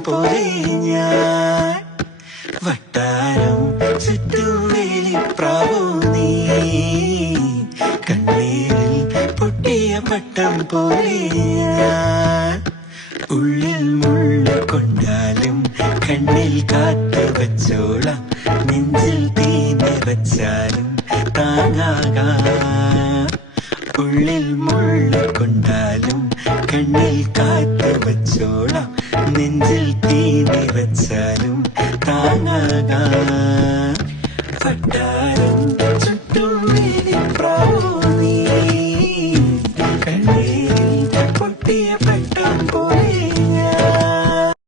പോലെ ഞാൻ വട്ടാരം ചുറ്റും വേലിപ്രാവോ നീ കണ്ണീരിൽ പൊട്ടിയ പട്ടം പോലെ ഞാൻ ഉള്ളിൽ മുള്ളു കൊണ്ടാലും കണ്ണിൽ കാത്തു വച്ചോളാം നെഞ്ചിൽ തീ നിറച്ചാലും താങ്ങാകാം ഉള്ളിൽ മുള്ളു കൊണ്ടാലും കണ്ണിൽ കാത്തു വച്ചോളാം നെഞ്ചിൽ തീ നിറച്ചാലും താങ്ങാകാം വട്ടാരം